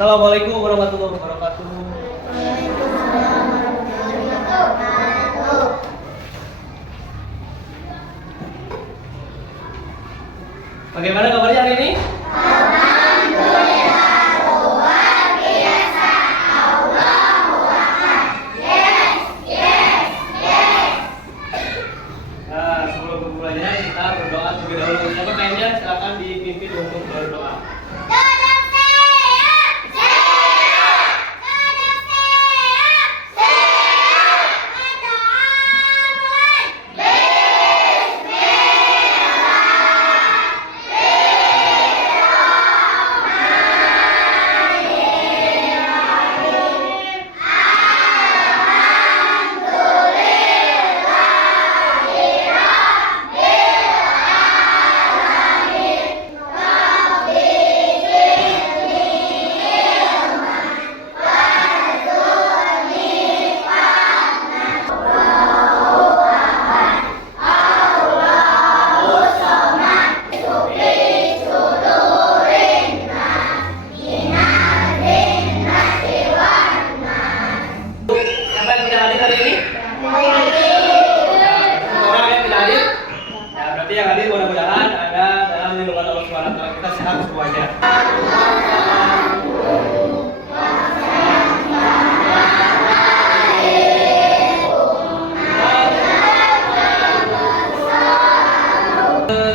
Assalamualaikum warahmatullahi wabarakatuh. Bagaimana kabarnya hari ini? Nah, sebelum memulainya kita berdoa terlebih dahulu. Siapa pengennya silakan dipimpin untuk berdoa. Yang hadir mudah-mudahan ada dalam lindungan Allah SWT. Kita sehat semuanya.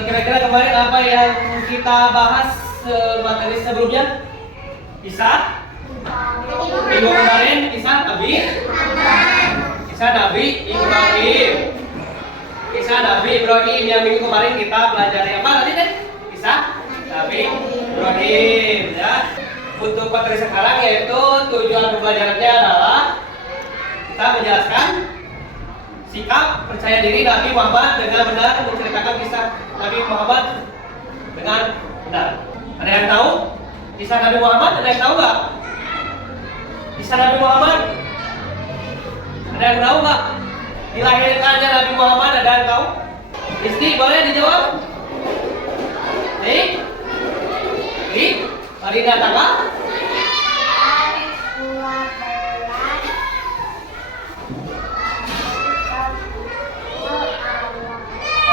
Kira-kira kemarin apa yang kita bahas materi sebelumnya? Kisah minggu kemarin kisah Nabi Ibrahim. Kisah Nabi Ibrahim yang minggu kemarin kita pelajari apa tadi deh? Kisah Nabi Ibrahim ya. Untuk materi sekarang yaitu tujuan pembelajarannya adalah kita menjelaskan sikap percaya diri Nabi Muhammad dengan benar, menceritakan kisah Nabi Muhammad dengan benar. Ada yang tahu kisah Nabi Muhammad? Ada yang tahu nggak? Kisah Nabi Muhammad? Ada yang tahu nggak? Dilahirkannya Nabi Muhammad, ada yang tahu? Isti, boleh dijawab? Hari ini tanggal?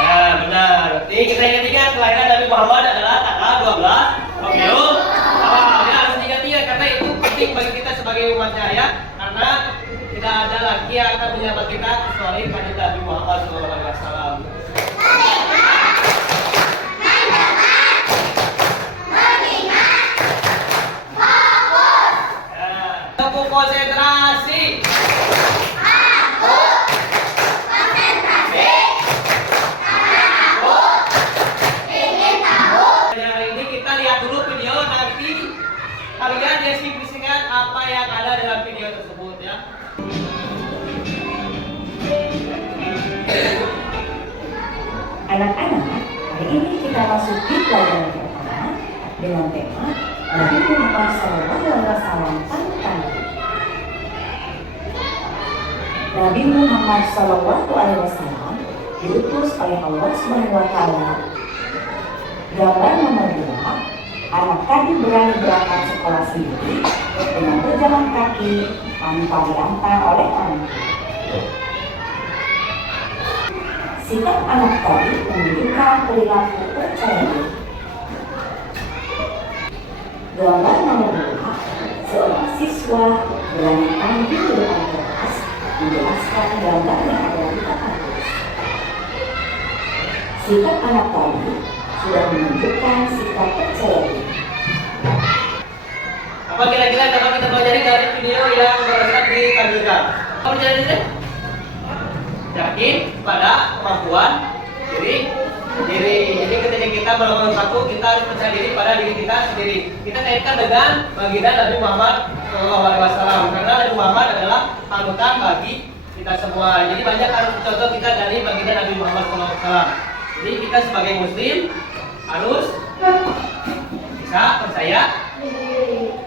Nah, benar. Berarti kita ingat-ingat kelahiran Nabi Muhammad adalah tanggal 12 Rabiul Awal. Ya, harus diingat-ingat karena itu penting bagi kita sebagai umatnya ya. Karena tidak ada lagi yang akan menyapa kita kecuali kanjeng Nabi Muhammad SAW. Tepuk konsentrasi. Hari ini kita lihat dulu video, nanti kalian deskripsikan apa yang ada dalam video tersebut ya. Anak-anak, hari ini kita masuki pelajaran pertama dengan tema Nabi Muhammad SAW panutan. Nabi Muhammad SAW diutus oleh Allah SWT. Gambar nomor 2, anak tadi berani berangkat sekolah sendiri dengan berjalan kaki tanpa diantar oleh orang tua. Sikap anak tadi menunjukkan perilaku percaya diri. Gambar nomor 2, seorang siswa berani tampil di depan kelas menjelaskan gambar yang ada di papan tulis. Sikap anak tadi sudah menunjukkan sikap percaya diri. Apa kira-kira dapat kita pelajari dari video yang barusan ditampilkan? Apa percaya diri? Yakin pada kemampuan diri sendiri. Jadi ketika kita melakukan sesuatu, kita harus percaya diri pada diri kita sendiri. Kita kaitkan dengan baginda Nabi Muhammad SAW karena Nabi Muhammad adalah panutan bagi kita semua. Jadi banyak harus contoh kita dari baginda Nabi Muhammad SAW. Jadi kita sebagai Muslim harus bisa percaya diri.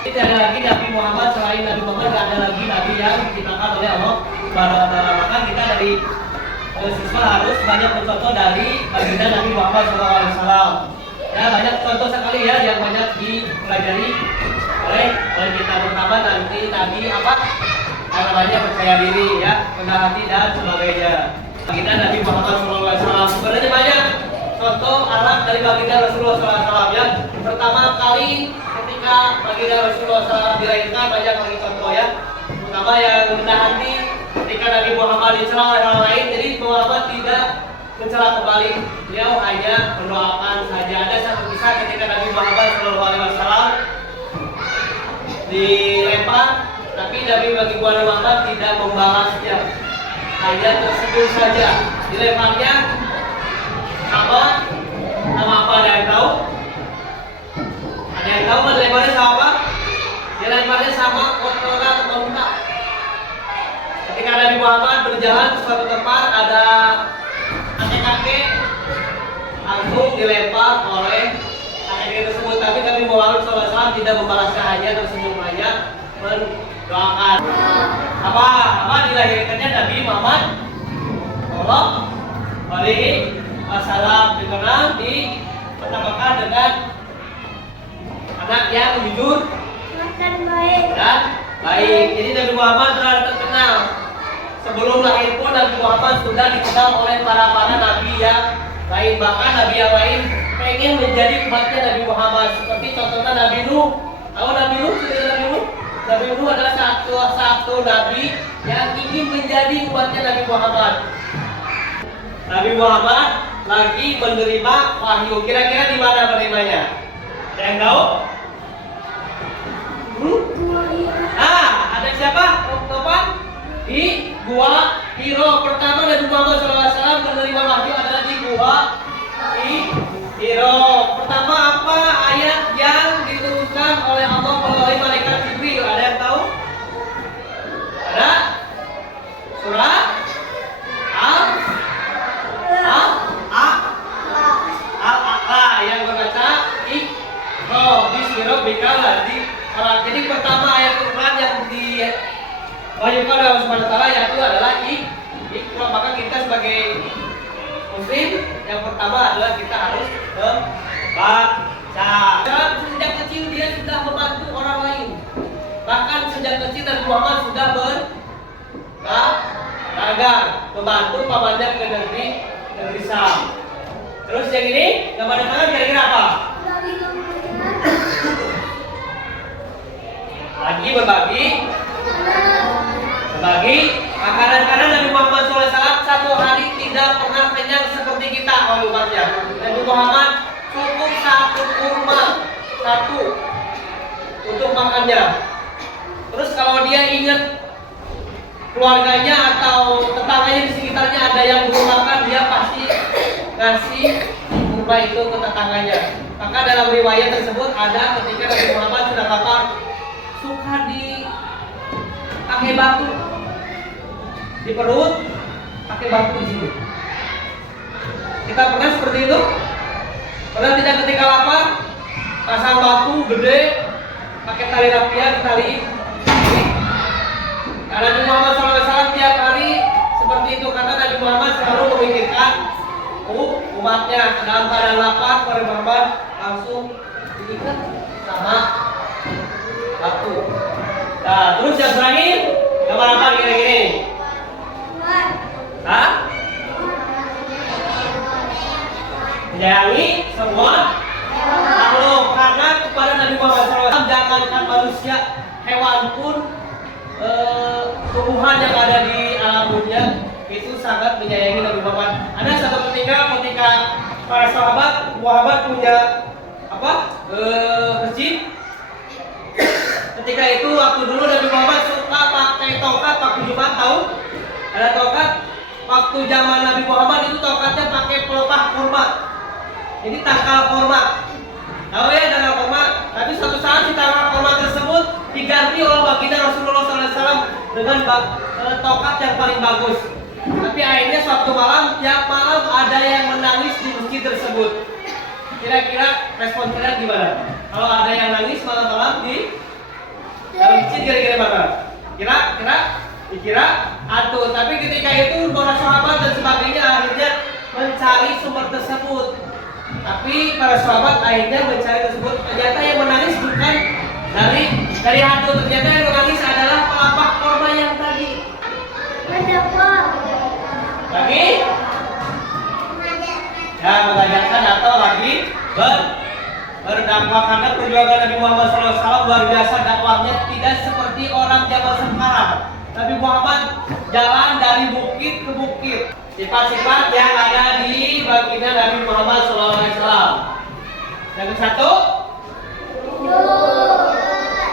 Tidak ada lagi Nabi Muhammad selain Nabi Muhammad, tidak ada lagi Nabi yang diciptakan oleh Allah Subhanahu wa Ta'ala. Maka kita dari siswa harus banyak mencontoh dari baginda Nabi Muhammad SAW. Ya banyak contoh sekali ya yang banyak dipelajari oleh kita pertama nanti tadi apa namanya percaya diri ya, rendah hati dan sebagainya. Baginda Nabi Muhammad SAW sebenarnya banyak contoh anak dari baginda Rasulullah SAW ya. Pertama kali ketika baginda Rasulullah SAW dilahirkan banyak lagi contoh ya. Pertama yang rendah hati ketika Nabi Muhammad dicela oleh orang lain, jadi Muhammad tidak mencela kembali, beliau hanya mendoakan saja. Ada satu kisah ketika Nabi Muhammad SAW dilempar, tapi Nabi Muhammad tidak membalasnya, hanya tersenyum saja. Dilemparnya sama apa, ada yang tahu? Ada yang tahu dilemparnya sama apa? Dilemparnya sama kotoran unta. Ketika Nabi Muhammad berjalan ke suatu tempat, ada kakek-kakek langsung dilempar oleh kakek tersebut, tapi Nabi Muhammad SAW tidak membalasnya, hanya tersenyum saja mendoakan. Apa dilahirkannya Nabi Muhammad SAW dikenal dipertamakan dengan anak yang jujur dan baik. Jadi Nabi Muhammad telah terkenal sebelum lahir pun. Nabi Muhammad sudah dikenal oleh para nabi yang lain, bahkan nabi yang lain pengen menjadi umatnya Nabi Muhammad. Seperti contohnya Nabi Nuh. Tahu Nabi Nuh? Nabi Nuh? Nabi Nuh adalah satu nabi yang ingin menjadi umatnya Nabi Muhammad. Nabi Muhammad lagi menerima wahyu. Kira-kira di mana menerimanya? Ada yang tahu? Ada siapa? Topan? Di Gua Hiro. Pertama Nabi Muhammad SAW menerima wahyu adalah di Gua Hiro. Pertama apa ayat yang diturunkan oleh Allah melalui malaikat Jibril? Ada yang tahu? Ada? Surah Al-A'la yang berbaca Iqra bismi rabbikal ladzi khalaq. Jadi pertama ayat Quran yang diwahyukan oleh Allah Subhanahu wa taala yaitu adalah Iqra. Maka kita sebagai muslim yang pertama adalah kita harus membaca. Sejak kecil dia sudah membantu orang lain. Bahkan sejak kecil Nabi Muhammad sudah berdagang, membantu pamannya ke negeri Syam. Terus yang ini gambar depan kira-kira apa? Lagi berbagi makanan, karena Nabi Muhammad SAW satu hari tidak pernah kenyang seperti kita oleh umatnya. Nabi Muhammad cukup satu kurma untuk makannya. Terus kalau dia ingat keluarganya atau tetangganya di sekitarnya ada yang belum makan, dia pasti ngasih kurma itu ke tetangganya. Maka dalam riwayat tersebut ada ketika Nabi Muhammad sudah lapar, suka pakai batu di perut, pakai batu di sini. Kita pernah seperti itu? Pernah tidak ketika lapar pasang batu gede, pakai tali rapia, ditali? Karena Nabi Muhammad SAW tiap hari seperti itu, karena Nabi Muhammad selalu memikirkan umatnya. Dalam keadaan lapar, Nabi Muhammad langsung diikat sama batu. Nah, terus yang terakhir gambar apa gini? Menyayangi semua makhluk, karena kepada Nabi Muhammad SAW jangankan manusia, hewan pun tumbuhan yang ada di alam dunia itu sangat menyayangi Nabi Muhammad. Ada satu ketika para sahabat Muhammad punya masjid. Ketika itu waktu dulu Nabi Muhammad suka pakai tongkat waktu Jumat, tahu? Ada tongkat. Waktu zaman Nabi Muhammad itu tongkatnya pakai pelepah kurma. Jadi tangkal kurma. Tahu ya tangkal kurma? Tapi suatu saat si tangkal kurma tersebut diganti oleh baginda Rasulullah SAW dengan tongkat yang paling bagus. Tapi akhirnya suatu malam, tiap malam ada yang menangis di masjid tersebut. Kira-kira respon kalian gimana? Kalau ada yang nangis malam-malam di dalam masjid, kira-kira mana? Kira-kira atuh. Tapi ketika itu para sahabat dan sebagainya akhirnya mencari sumber tersebut. Tapi para sahabat akhirnya mencari tersebut. Ternyata yang menangis bukan dari hantu. Ternyata yang menangis adalah pelapak korban yang tadi. Lagi? Ya, mengajarkan atau lagi berdakwah, karena perjuangan Nabi Muhammad SAW luar biasa. Dakwahnya tidak seperti orang zaman sekarang. Nabi Muhammad jalan dari bukit ke bukit. Sifat-sifat yang ada di baginda Nabi Muhammad SAW. Yang satu,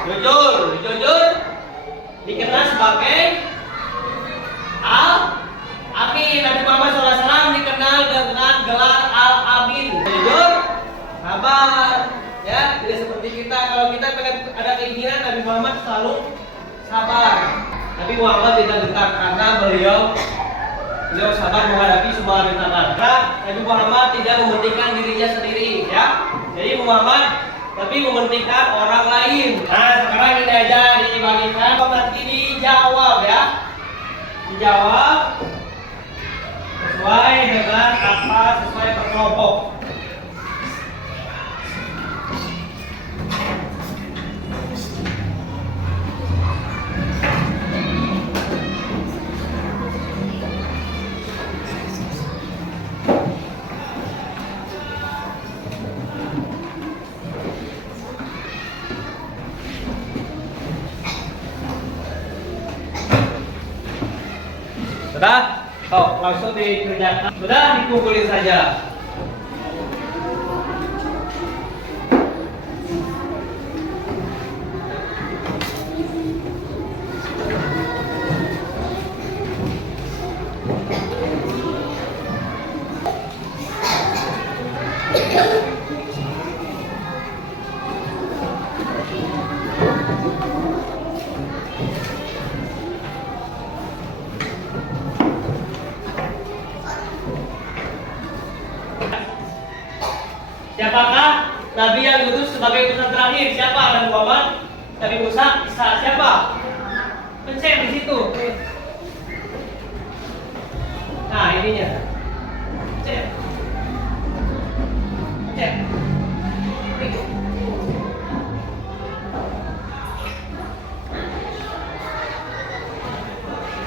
jujur dikenal sebagai Al-Amin. Nabi Muhammad SAW dikenal dengan gelar Al-Amin. Jujur, sabar, ya, tidak seperti kita. Kalau kita pengen ada keinginan, Nabi Muhammad selalu sabar. Nabi Muhammad tidak gentar karena beliau sabar menghadapi semua rintangan. Nabi Muhammad tidak mementingkan dirinya sendiri, ya. Jadi Muhammad tapi mementingkan orang lain. Nah, sekarang ini aja dibagikan, nanti dijawab, ya. Dijawab sesuai dengan apa, sesuai berkelompok. Sudah? Oh, langsung dikerjakan. Sudah, dikumpulin saja. Siapakah Nabi yang diutus sebagai utusan terakhir? Siapa? Nabi Muhammad, Nabi Musa, Isa. Siapa? Pencet di situ. Nah, ininya. Pencet. Pencet.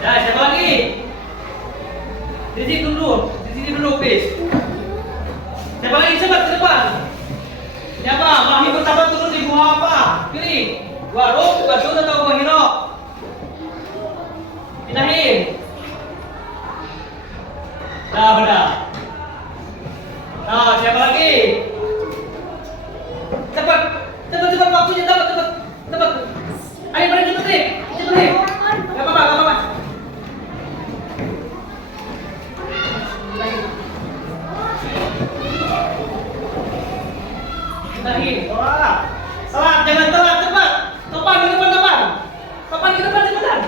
Nah, siapa lagi? Di sini dulu. Di sini dulu, please. Siapa lagi? Cepat ke depan. Siapa? Wahyu pertama turun di gua apa? Pilih. Gua Rum, gua Sun atau gua Hiro? Pindahin. Nah, benar. Nah, siapa lagi? Cepat. Cepat waktunya, cepat. Ayo pada cepet nih. Gak apa-apa. Wah, salah, jangan telat, cepat. Topan ke depan, cepetan.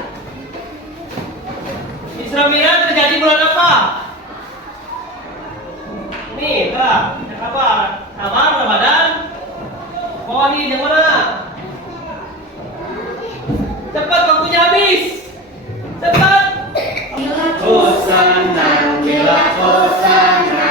Isra Mi'raj terjadi bulan apa? Nih, apa? Sabar, Ramadan. Mawalid yang mana? Cepat, waktunya habis. Cepat. Hosana, bila Hosana.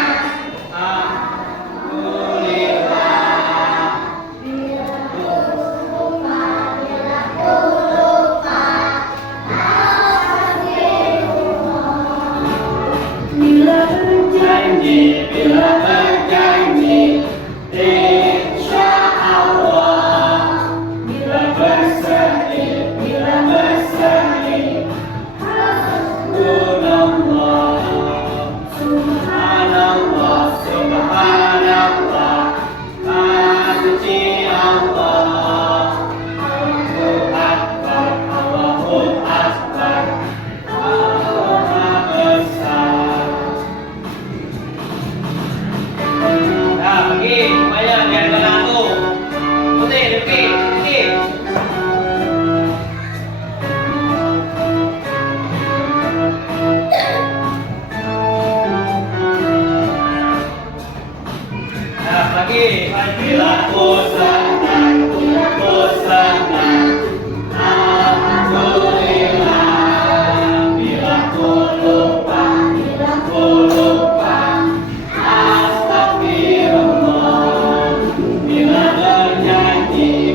Bila berjanji, insya Allah.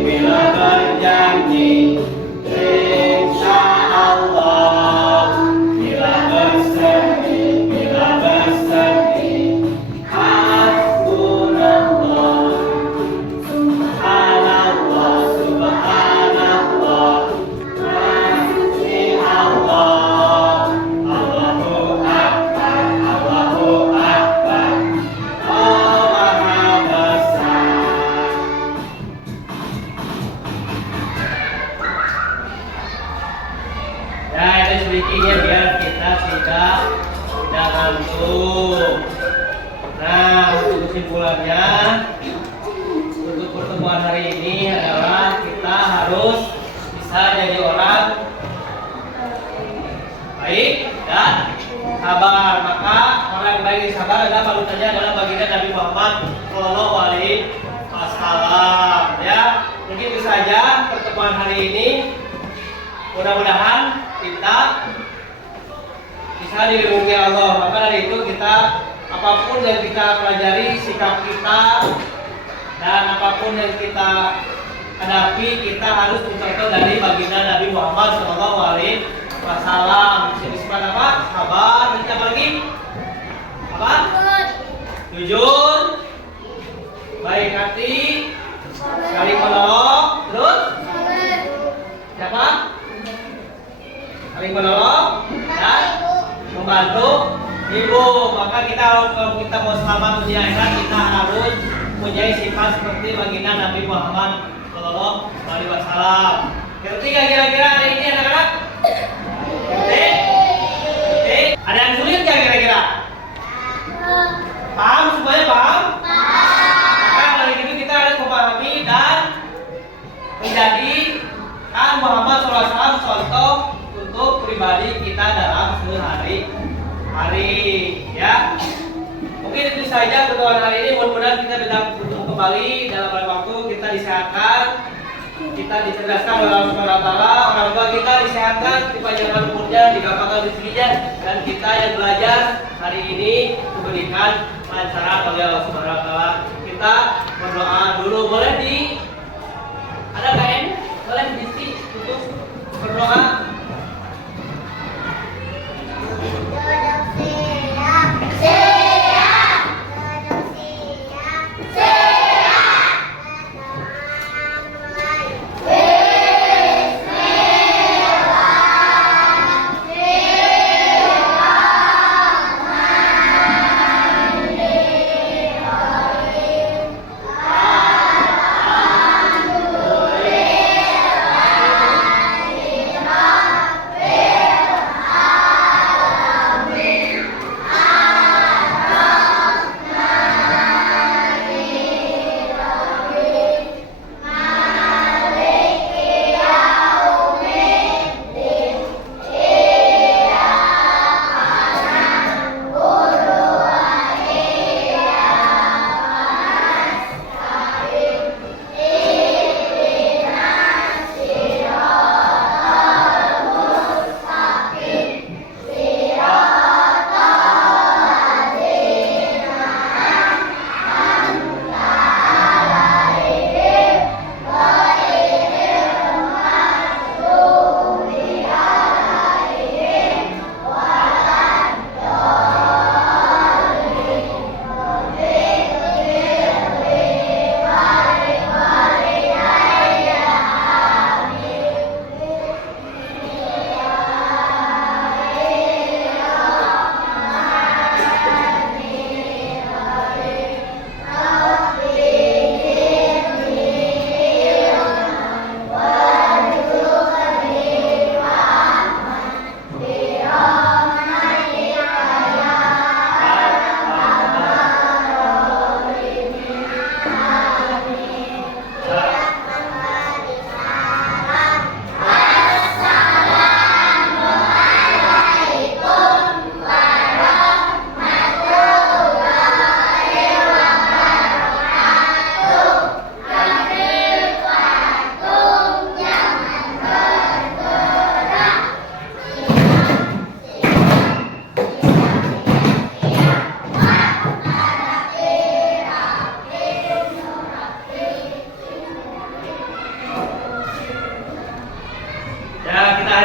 bila berjanji, insya Allah. Bila bersedih, hasbunallah, subhanallah, subhanallah, masih Allah, Allahu Akbar, Allahu Akbar, Allah Maha Besar. Ya, itu sedikitnya biar kita tidak ngantuk. Nah, untuk kesimpulannya, untuk pertemuan hari ini adalah kita harus bisa jadi orang baik dan sabar. Maka orang yang baik dan sabar adalah panutannya adalah baginda Nabi Muhammad Shallallahu Alaihi Wasallam. Ya, mungkin itu saja pertemuan hari ini. Mudah-mudahan kita bisa dilindungi Allah. Maka dari itu kita apapun yang kita pelajari, sikap kita dan apapun yang kita hadapi, kita harus mencontoh dari baginda Nabi Muhammad Shallallahu Alaihi Wasallam. Disebut apa? Sabar. Nanti apa lagi? Apa? Jujur, baik hati, saling menolong, terus siapa? Saling menolong dan membantu ibu. Maka kita kalau kita mau selamat dunia akhirat, kita harus mempunyai sifat seperti baginda Nabi Muhammad Shallallahu Alaihi Wasallam. Ketiga kira-kira hari ini anak-anak? Oke? Ada yang sulit nggak kira-kira? Paham semuanya paham? Maka dari itu kita harus memahami dan menjadikan Muhammad SAW contoh untuk pribadi kita dalam sehari-hari, ya. Mungkin itu saja pertemuan hari ini. Mudah-mudahan kita bisa bertemu kembali dalam waktu. Kita disehatkan, kita dicerdaskan oleh Allah Subhanahu Wa Taala. Orang tua kita disehatkan, dipanjangkan umurnya, digampangkan rezekinya, dan kita yang belajar hari ini diberikan lancaran oleh Allah Subhanahu Wa Taala. Kita berdoa dulu. Boleh ada kain? Boleh diisi untuk berdoa.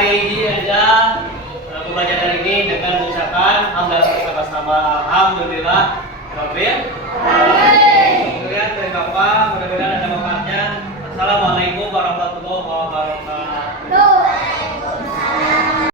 hari ini aja pembelajaran ini dengan mengucapkan alhamdulillah bersama-sama. Alhamdulillah. Rabbil Alamin. Kemudian dari Bapak, mudah-mudahan ada manfaatnya. Assalamualaikum warahmatullahi wabarakatuh.